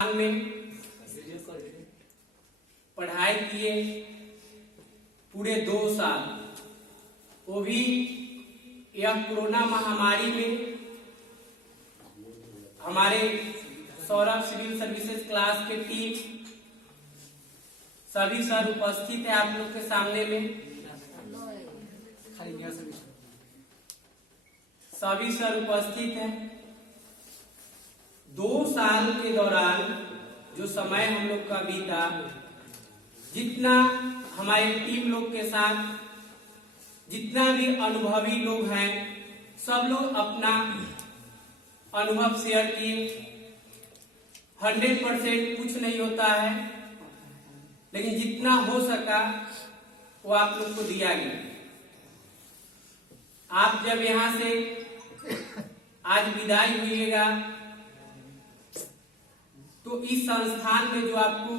में पढ़ाई किए पूरे 2 साल, वो भी यह कोरोना महामारी में। हमारे सौरभ सिविल सर्विसेज क्लास के टीम सभी सर उपस्थित है आप लोग के सामने में। सभी सर उपस्थित हैं। 2 साल के दौरान जो समय हम लोग का बीता, जितना हमारे टीम लोग के साथ जितना भी अनुभवी लोग हैं, सब लोग अपना अनुभव शेयर किए। 100% कुछ नहीं होता है, लेकिन जितना हो सका वो आप लोग को दिया गया। आप जब यहाँ से आज विदाई हुईगा तो इस संस्थान में जो आपको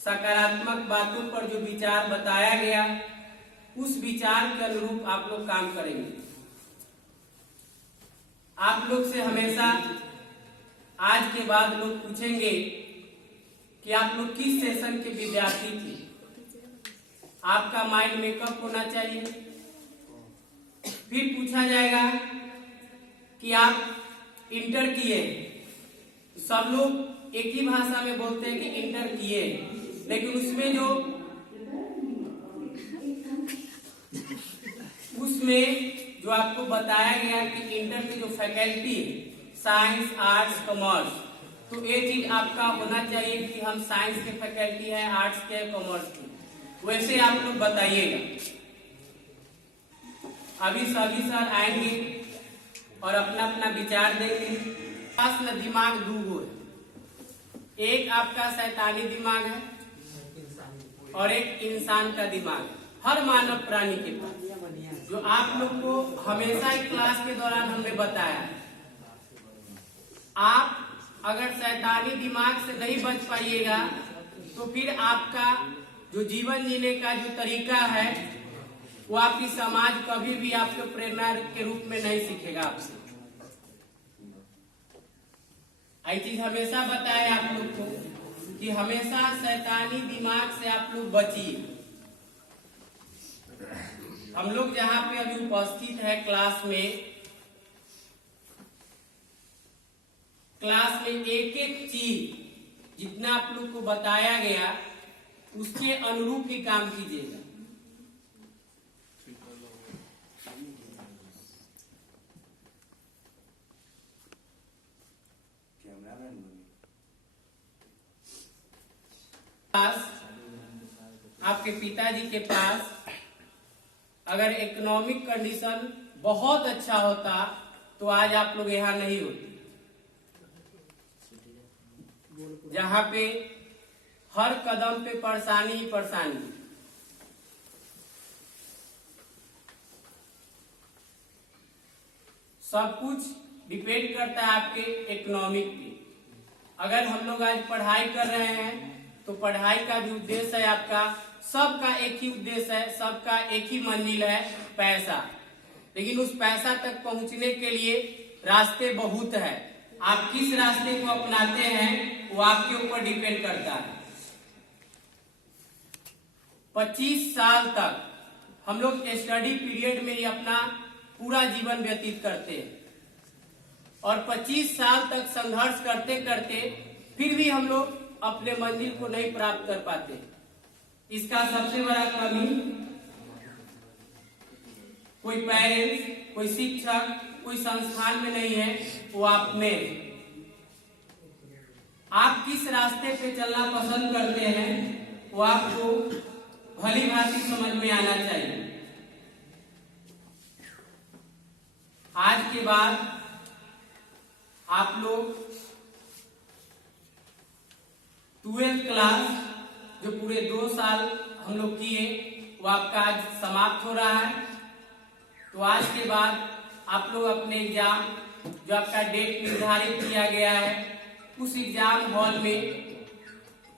सकारात्मक बातों पर जो विचार बताया गया, उस विचार के अनुरूप आप लोग काम करेंगे। आप लोग से हमेशा आज के बाद लोग पूछेंगे कि आप लोग किस सेशन के विद्यार्थी थे। आपका माइंड मेकअप होना चाहिए। फिर पूछा जाएगा कि आप इंटर किए। सब लोग एक ही भाषा में बोलते हैं कि इंटर किए, लेकिन उसमें जो आपको बताया गया कि इंटर की जो फैकल्टी है साइंस, आर्ट्स, कॉमर्स, तो ये चीज आपका होना चाहिए कि हम साइंस के फैकल्टी है, आर्ट्स के, कॉमर्स के, वैसे आप लोग बताइएगा। अभी सभी सर आएंगे और अपना अपना विचार देंगे। पास न दिमाग दूगो है, एक आपका शैतानी दिमाग है और एक इंसान का दिमाग है, हर मानव प्राणी के पास, जो आप लोग को हमेशा एक क्लास के दौरान हमने बताया है। आप अगर शैतानी दिमाग से नहीं बच पाइएगा तो फिर आपका जो जीवन जीने का जो तरीका है वो आपकी समाज कभी भी आपको प्रेरणा के रूप में नहीं सीखेगा आपसे। आई चीज हमेशा बताए आप लोग को कि हमेशा शैतानी दिमाग से आप लोग बचिए। हम लोग जहाँ पे अभी उपस्थित है क्लास में एक एक चीज जितना आप लोग को बताया गया उसके अनुरूप ही काम कीजिएगा। आपके पिताजी के पास अगर इकोनॉमिक कंडीशन बहुत अच्छा होता तो आज आप लोग यहाँ नहीं होते, जहाँ पे हर कदम पे परेशानी ही परेशानी। सब कुछ डिपेंड करता है आपके इकोनॉमिक पे। अगर हम लोग आज पढ़ाई कर रहे हैं तो पढ़ाई का भी उद्देश्य है आपका, सबका एक ही उद्देश्य है, सबका एक ही मंजिल है, पैसा। लेकिन उस पैसा तक पहुंचने के लिए रास्ते बहुत है। आप किस रास्ते को अपनाते हैं वो आपके ऊपर डिपेंड करता है। 25 साल तक हम लोग स्टडी पीरियड में ही अपना पूरा जीवन व्यतीत करते हैं और 25 साल तक संघर्ष करते करते फिर भी हम लोग अपने मंजिल को नहीं प्राप्त कर पाते। इसका सबसे बड़ा कमी कोई पेरेंट्स, कोई शिक्षक, कोई संस्थान में नहीं है, वो आप में। आप किस रास्ते पे चलना पसंद करते हैं वो आपको भली भांति समझ में आना चाहिए। आज के बाद आप लोग 12th क्लास जो पूरे 2 साल हम लोग किए वो आपका आज समाप्त हो रहा है। तो आज के बाद आप लोग अपने एग्जाम जो आपका डेट निर्धारित किया गया है उस एग्जाम हॉल में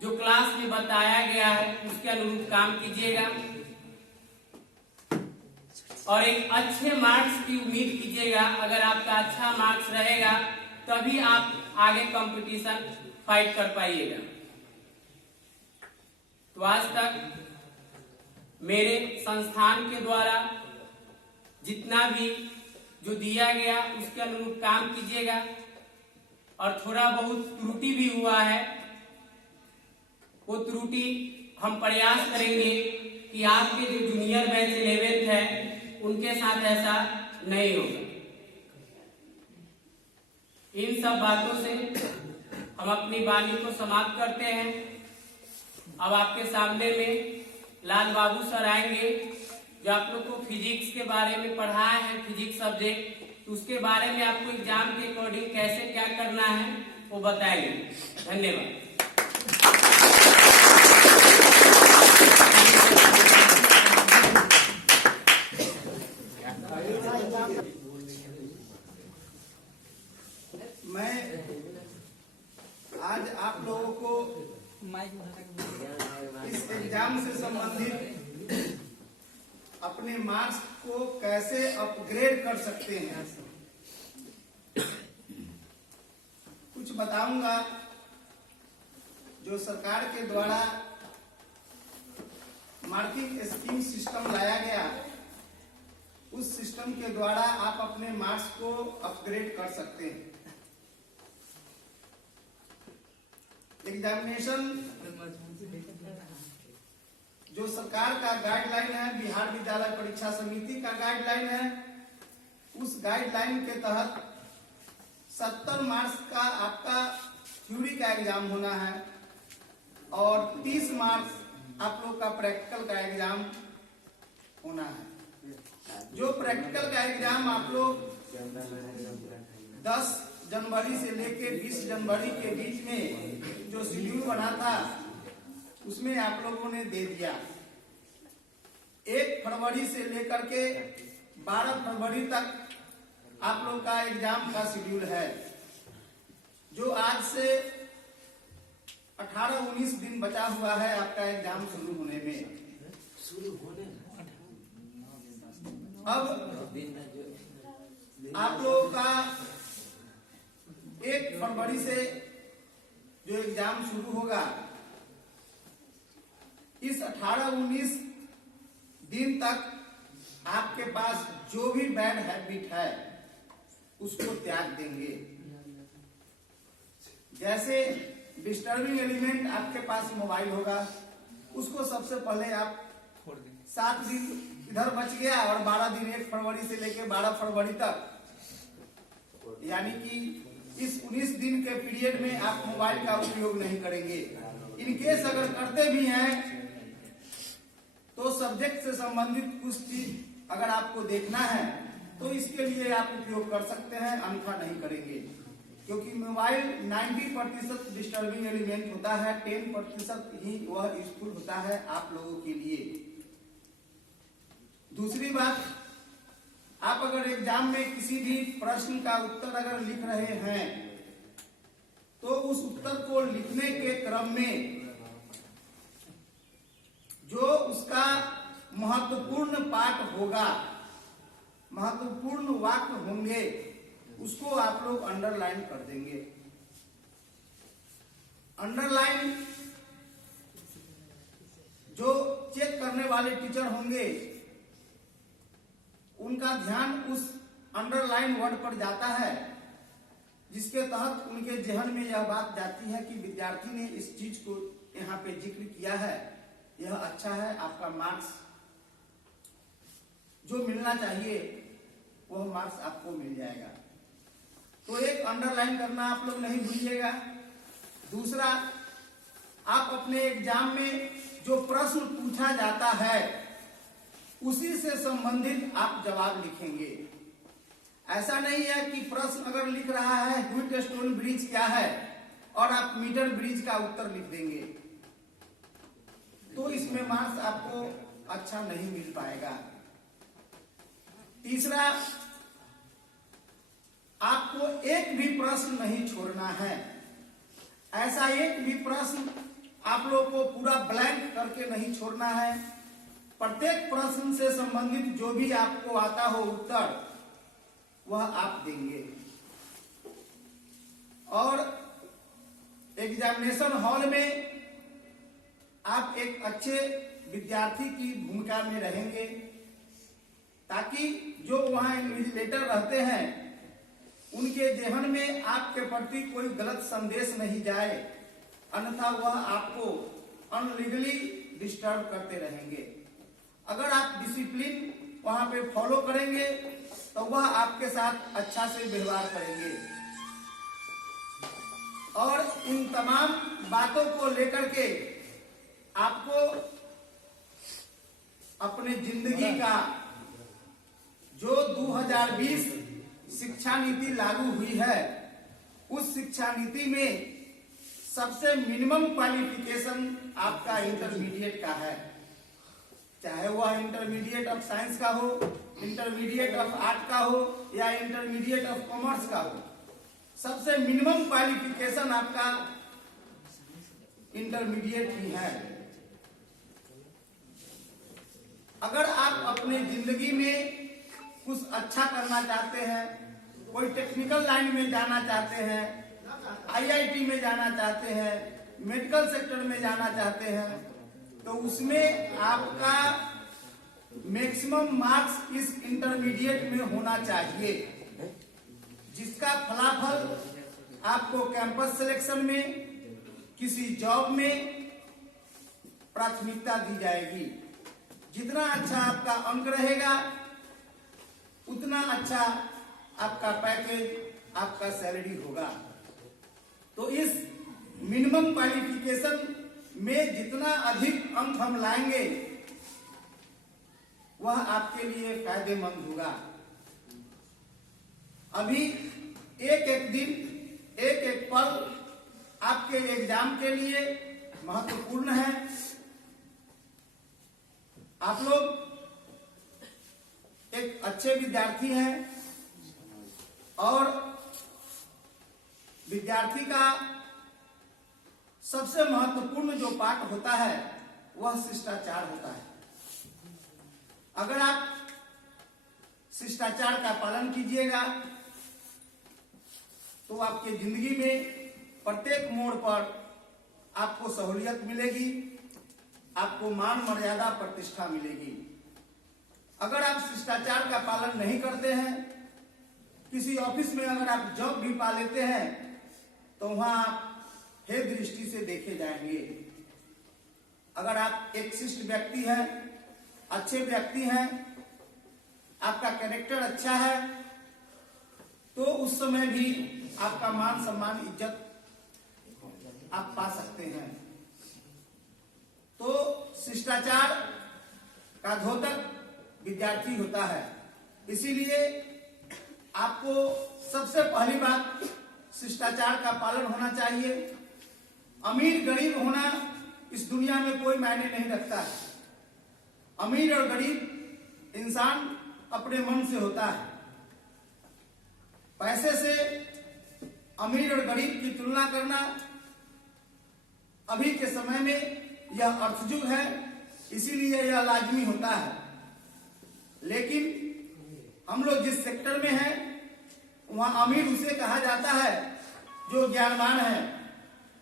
जो क्लास में बताया गया है उसके अनुरूप काम कीजिएगा और एक अच्छे मार्क्स की उम्मीद कीजिएगा। अगर आपका अच्छा मार्क्स रहेगा तभी आप आगे कंपटीशन फाइट कर पाइएगा। तो आज तक मेरे संस्थान के द्वारा जितना भी जो दिया गया उसके अनुरूप काम कीजिएगा, और थोड़ा बहुत त्रुटि भी हुआ है, वो त्रुटि हम प्रयास करेंगे कि आपके जो जूनियर बैच 11th है उनके साथ ऐसा नहीं होगा। इन सब बातों से हम अपनी वाणी को समाप्त करते हैं। अब आपके सामने में लाल बाबू सर आएंगे, जो आप लोग को फिजिक्स के बारे में पढ़ाए हैं, फिजिक्स सब्जेक्ट, तो उसके बारे में आपको एग्जाम के अकॉर्डिंग कैसे क्या करना है वो बताएंगे। धन्यवाद। मैं आज आप लोगों को इस एग्जाम से संबंधित अपने मार्क्स को कैसे अपग्रेड कर सकते हैं कुछ बताऊंगा। जो सरकार के द्वारा मार्किंग स्कीम सिस्टम लाया गया, उस सिस्टम के द्वारा आप अपने मार्क्स को अपग्रेड कर सकते हैं। एग्जामिनेशन जो सरकार का गाइडलाइन है, बिहार विद्यालय परीक्षा समिति का गाइडलाइन है, उस गाइडलाइन के तहत 70 मार्क्स का आपका थ्योरी का एग्जाम होना है और 30 मार्क्स आप लोग का प्रैक्टिकल का एग्जाम होना है। जो प्रैक्टिकल का एग्जाम आप लोग 10 जनवरी से लेके 20 जनवरी के बीच में जो शेड्यूल बना था उसमें आप लोगों ने दे दिया। 1 फरवरी से लेकर के 12 फरवरी तक आप लोग का एग्जाम का शेड्यूल है। जो आज से 18-19 दिन बचा हुआ है आपका एग्जाम शुरू होने में। अब आप लोगों का 1 फरवरी से जो एग्जाम शुरू होगा, इस 18-19 दिन तक आपके पास जो भी बैड हैबिट है उसको त्याग देंगे। जैसे डिस्टर्बिंग एलिमेंट आपके पास मोबाइल होगा, उसको सबसे पहले आप 7 दिन इधर बच गया और 12 दिन 1 फरवरी से लेकर 12 फरवरी तक, यानी कि इस 19 दिन के पीरियड में आप मोबाइल का उपयोग नहीं करेंगे। इनकेस अगर करते भी हैं तो सब्जेक्ट से संबंधित कुछ चीज अगर आपको देखना है तो इसके लिए आप उपयोग कर सकते हैं, अन्यथा नहीं करेंगे। क्योंकि मोबाइल 90% डिस्टर्बिंग एलिमेंट होता है, 10% ही वह यूजफुल होता है आप लोगों के लिए। दूसरी बात, आप अगर एग्जाम में किसी भी प्रश्न का उत्तर अगर लिख रहे हैं तो उस उत्तर को लिखने के क्रम में जो उसका महत्वपूर्ण पाठ होगा, महत्वपूर्ण वाक्य होंगे, उसको आप लोग अंडरलाइन कर देंगे। अंडरलाइन जो चेक करने वाले टीचर होंगे उनका ध्यान उस अंडरलाइन वर्ड पर जाता है, जिसके तहत उनके जहन में यह बात जाती है कि विद्यार्थी ने इस चीज को यहाँ पे जिक्र किया है, यह अच्छा है, आपका मार्क्स जो मिलना चाहिए वह मार्क्स आपको मिल जाएगा। तो एक अंडरलाइन करना आप लोग नहीं भूलिएगा। दूसरा, आप अपने एग्जाम में जो प्रश्न पूछा जाता है उसी से संबंधित आप जवाब लिखेंगे। ऐसा नहीं है कि प्रश्न अगर लिख रहा है व्हीटस्टोन ब्रिज क्या है और आप मीटर ब्रिज का उत्तर लिख देंगे, तो इसमें मार्क्स आपको अच्छा नहीं मिल पाएगा। तीसरा, आपको एक भी प्रश्न नहीं छोड़ना है। ऐसा एक भी प्रश्न आप लोग को पूरा ब्लैंक करके नहीं छोड़ना है। प्रत्येक प्रश्न से संबंधित जो भी आपको आता हो उत्तर, वह आप देंगे। और एग्जामिनेशन हॉल में आप एक अच्छे विद्यार्थी की भूमिका में रहेंगे, ताकि जो वहां इन्विजिलेटर रहते हैं उनके जेहन में आपके प्रति कोई गलत संदेश नहीं जाए, अन्यथा वह आपको अनलीगली डिस्टर्ब करते रहेंगे। अगर आप डिसिप्लिन वहां पे फॉलो करेंगे तो वह आपके साथ अच्छा से व्यवहार करेंगे। और इन तमाम बातों को लेकर के आपको अपने जिंदगी का जो 2020 शिक्षा नीति लागू हुई है, उस शिक्षा नीति में सबसे मिनिमम क्वालिफिकेशन आपका इंटरमीडिएट का है, चाहे वह इंटरमीडिएट ऑफ साइंस का हो, इंटरमीडिएट ऑफ आर्ट का हो या इंटरमीडिएट ऑफ कॉमर्स का हो। सबसे मिनिमम क्वालिफिकेशन आपका इंटरमीडिएट ही है। अगर आप अपने जिंदगी में कुछ अच्छा करना चाहते हैं, कोई टेक्निकल लाइन में जाना चाहते हैं, आईआईटी में जाना चाहते हैं, मेडिकल सेक्टर में जाना चाहते हैं, तो उसमें आपका मैक्सिमम मार्क्स इस इंटरमीडिएट में होना चाहिए, जिसका फलाफल आपको कैंपस सिलेक्शन में, किसी जॉब में प्राथमिकता दी जाएगी। जितना अच्छा आपका अंक रहेगा उतना अच्छा आपका पैकेज, आपका सैलरी होगा। तो इस मिनिमम क्वालिफिकेशन में जितना अधिक अंक हम लाएंगे वह आपके लिए फायदेमंद होगा। अभी एक एक दिन, एक एक पल आपके एग्जाम के लिए महत्वपूर्ण है। आप लोग एक अच्छे विद्यार्थी हैं और विद्यार्थी का सबसे महत्वपूर्ण जो पाठ होता है वह शिष्टाचार होता है। अगर आप शिष्टाचार का पालन कीजिएगा तो आपके जिंदगी में प्रत्येक मोड़ पर आपको सहूलियत मिलेगी, आपको मान मर्यादा प्रतिष्ठा मिलेगी। अगर आप शिष्टाचार का पालन नहीं करते हैं, किसी ऑफिस में अगर आप जॉब भी पा लेते हैं तो वहां आप हे दृष्टि से देखे जाएंगे। अगर आप एक शिष्ट व्यक्ति हैं, अच्छे व्यक्ति हैं, आपका कैरेक्टर अच्छा है, तो उस समय भी आपका मान सम्मान इज्जत आप पा सकते हैं। तो शिष्टाचार का द्योतक विद्यार्थी होता है। इसीलिए आपको सबसे पहली बात शिष्टाचार का पालन होना चाहिए। अमीर गरीब होना इस दुनिया में कोई मायने नहीं रखता है। अमीर और गरीब इंसान अपने मन से होता है। पैसे से अमीर और गरीब की तुलना करना अभी के समय में यह अर्थयुग है, इसीलिए यह लाजमी होता है। लेकिन हम लोग जिस सेक्टर में हैं वहां अमीर उसे कहा जाता है जो ज्ञानवान है,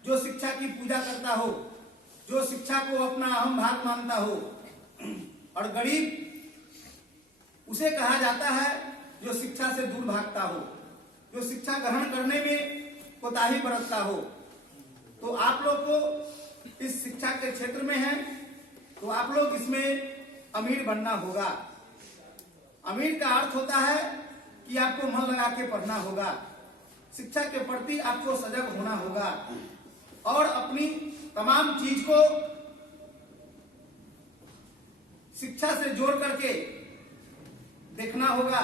जो शिक्षा की पूजा करता हो, जो शिक्षा को अपना अहम भाग मानता हो, और गरीब उसे कहा जाता है जो शिक्षा से दूर भागता हो, जो शिक्षा ग्रहण करने में कोताही बरतता हो। तो आप लोग को इस शिक्षा के क्षेत्र में है तो आप लोग इसमें अमीर बनना होगा। अमीर का अर्थ होता है कि आपको मन लगा के पढ़ना होगा, शिक्षा के प्रति आपको सजग होना होगा और अपनी तमाम चीज को शिक्षा से जोड़ करके देखना होगा।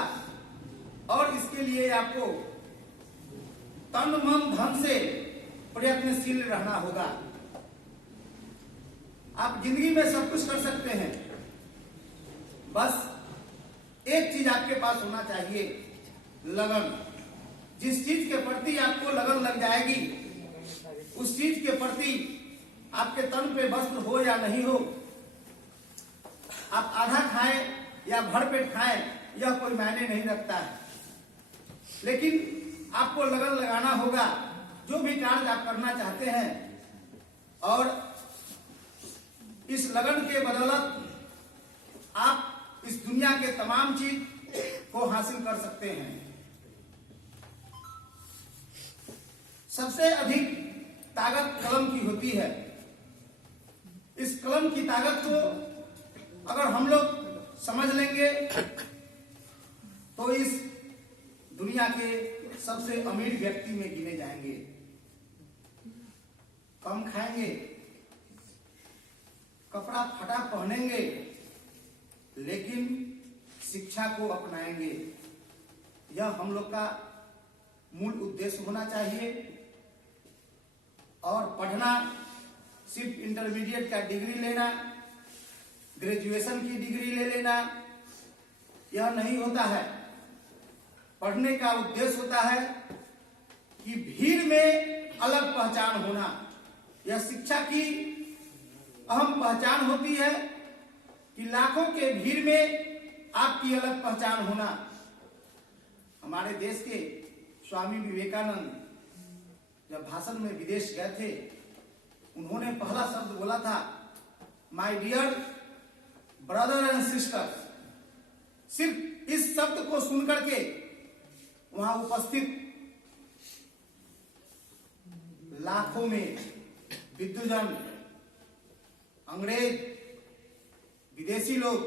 और इसके लिए आपको तन मन धन से प्रयत्नशील रहना होगा। आप जिंदगी में सब कुछ कर सकते हैं, बस एक चीज आपके पास होना चाहिए, लगन। जिस चीज के प्रति आपको लगन लग जाएगी, उस चीज के प्रति आपके तन पे वस्त्र हो या नहीं हो, आप आधा खाएं या भरपेट खाएं, यह कोई मायने नहीं रखता है। लेकिन आपको लगन लगाना होगा जो भी कार्य आप करना चाहते हैं और इस लगन के बदौलत आप इस दुनिया के तमाम चीज को हासिल कर सकते हैं। सबसे अधिक ताकत कलम की होती है। इस कलम की ताकत को अगर हम लोग समझ लेंगे तो इस दुनिया के सबसे अमीर व्यक्ति में गिने जाएंगे। कम खाएंगे, कपड़ा फटा पहनेंगे, लेकिन शिक्षा को अपनाएंगे। यह हम लोग का मूल उद्देश्य होना चाहिए। और पढ़ना सिर्फ इंटरमीडिएट का डिग्री लेना, ग्रेजुएशन की डिग्री ले लेना, यह नहीं होता है। पढ़ने का उद्देश्य होता है कि भीड़ में अलग पहचान होना। यह शिक्षा की अहम पहचान होती है कि लाखों के भीड़ में आपकी अलग पहचान होना। हमारे देश के स्वामी विवेकानंद जब भाषण में विदेश गए थे, उन्होंने पहला शब्द बोला था, my dear brother and sister. सिर्फ इस शब्द को सुनकर के वहां उपस्थित लाखों में विद्वजन, अंग्रेज, विदेशी लोग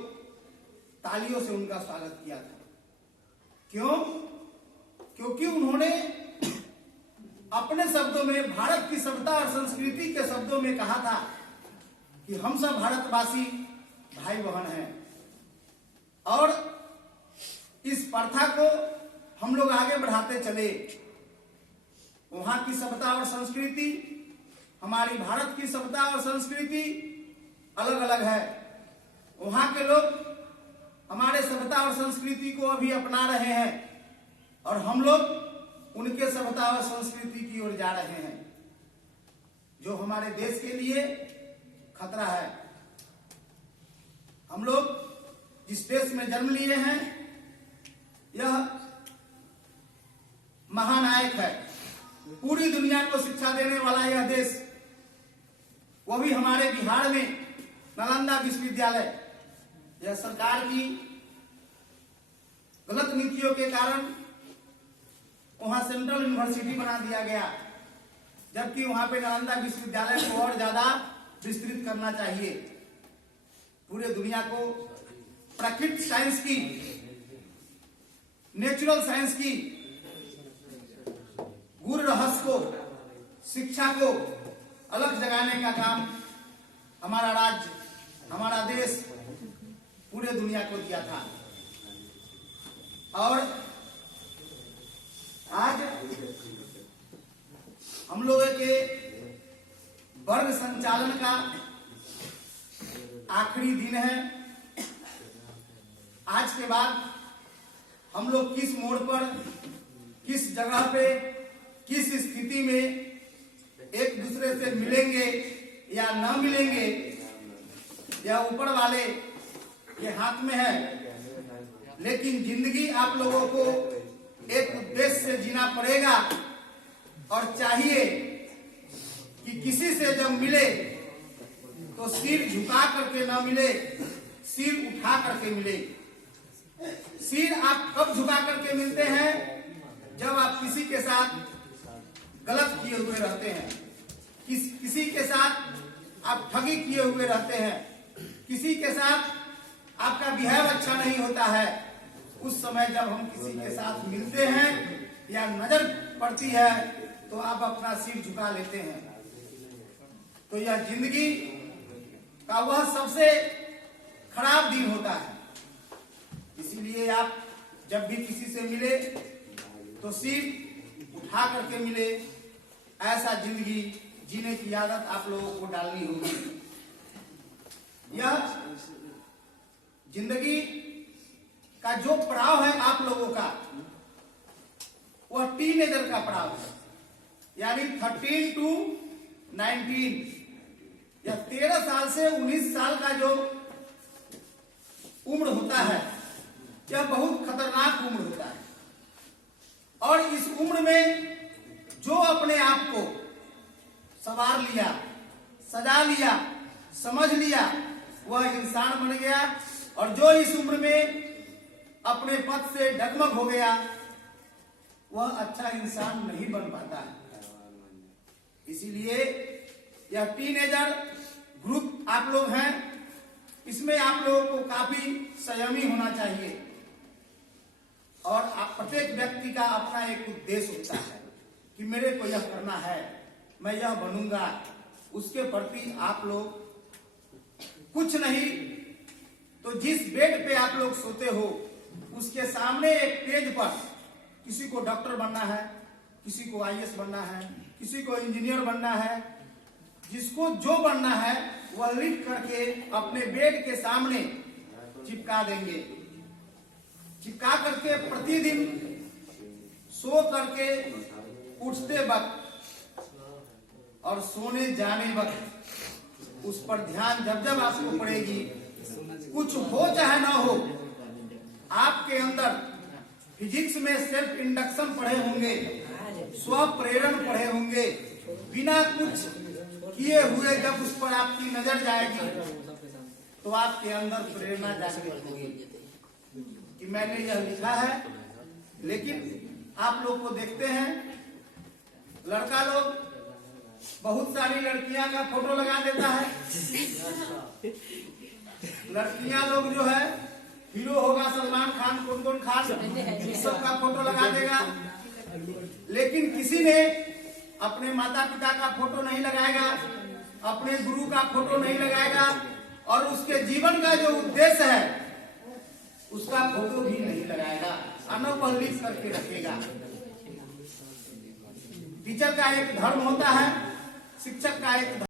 तालियों से उनका स्वागत किया था। क्यों? क्योंकि उन्होंने अपने शब्दों में भारत की सभ्यता और संस्कृति के शब्दों में कहा था कि हम सब भारतवासी भाई बहन हैं। और इस प्रथा को हम लोग आगे बढ़ाते चले। वहां की सभ्यता और संस्कृति, हमारी भारत की सभ्यता और संस्कृति अलग अलग है। वहां के लोग हमारे सभ्यता और संस्कृति को अभी अपना रहे हैं और हम लोग उनके सभ्यता और संस्कृति की ओर जा रहे हैं, जो हमारे देश के लिए खतरा है। हम लोग जिस देश में जन्म लिए हैं, यह महानायक है। पूरी दुनिया को शिक्षा देने वाला यह देश, वो भी हमारे बिहार में नालंदा विश्वविद्यालय, यह सरकार की गलत नीतियों के कारण वहां सेंट्रल यूनिवर्सिटी बना दिया गया, जबकि वहां पे नालंदा विश्वविद्यालय को और ज्यादा विस्तृत करना चाहिए। पूरे दुनिया को प्राकृतिक साइंस की, नेचुरल साइंस की गुर रहस्य को, शिक्षा को अलग जगाने का काम हमारा राज्य, हमारा देश पूरे दुनिया को दिया था। और आज हम लोगों के वर्ग संचालन का आखिरी दिन है। आज के बाद हम लोग किस मोड़ पर, किस जगह पे, किस स्थिति में एक दूसरे से मिलेंगे या न मिलेंगे, यह ऊपर वाले के हाथ में है। लेकिन जिंदगी आप लोगों को एक उद्देश्य से जीना पड़ेगा और चाहिए कि किसी से जब मिले तो सिर झुका करके ना मिले, सिर उठा करके मिले। सिर आप कब झुका करके मिलते हैं? जब आप किसी के साथ गलत किए हुए रहते हैं, किसी के साथ आप ठगी किए हुए रहते हैं, किसी के साथ आपका बिहेव अच्छा नहीं होता है। उस समय जब हम किसी के साथ मिलते हैं या नजर पड़ती है तो आप अपना सिर झुका लेते हैं। तो यह जिंदगी का वह सबसे खराब दिन होता है। इसीलिए आप जब भी किसी से मिले तो सिर उठा करके मिले। ऐसा जिंदगी जीने की आदत आप लोगों को डालनी होगी। यह जिंदगी का जो पड़ाव है आप लोगों का, वह टीनेजर का पड़ाव है, यानी 13 to 19। यह 13 साल से 19 साल का जो उम्र होता है, यह बहुत खतरनाक उम्र होता है। और इस उम्र में जो अपने आप को संवार लिया, सजा लिया, समझ लिया, वह इंसान बन गया। और जो इस उम्र में अपने पद से डगमग हो गया, वह अच्छा इंसान नहीं बन पाता है। इसीलिए यह टीनेजर ग्रुप आप लोग हैं, इसमें आप लोगों को काफी संयमी होना चाहिए। और प्रत्येक व्यक्ति का अपना एक उद्देश्य होता है कि मेरे को यह करना है, मैं यह बनूंगा। उसके प्रति आप लोग कुछ नहीं तो जिस बेड पे आप लोग सोते हो उसके सामने एक पेज पर किसी को डॉक्टर बनना है, किसी को आईएएस बनना है, किसी को इंजीनियर बनना है, जिसको जो बनना है वह लिख करके अपने बेड के सामने चिपका देंगे। चिपका करके प्रतिदिन सो करके उठते वक्त और सोने जाने वक्त उस पर ध्यान जब जब आपको पड़ेगी, कुछ हो चाहे ना हो, आपके अंदर फिजिक्स में सेल्फ इंडक्शन पढ़े होंगे, स्व प्रेरण पढ़े होंगे, बिना कुछ किए हुए जब उस पर आपकी नजर जाएगी तो आपके अंदर प्रेरणा जागृत होगी कि मैंने यह लिखा है। लेकिन आप लोग को देखते हैं, लड़का लोग बहुत सारी लड़कियां का फोटो लगा देता है। लड़कियां लोग जो है हीरो होगा सलमान खान, कौन खान, इस सब का फोटो लगा देगा। लेकिन किसी ने अपने माता पिता का फोटो नहीं लगाएगा, अपने गुरु का फोटो नहीं लगाएगा, और उसके जीवन का जो उद्देश्य है उसका फोटो भी नहीं लगाएगा, अनौपलित करके रखेगा। टीचर का एक धर्म होता है, शिक्षक का एक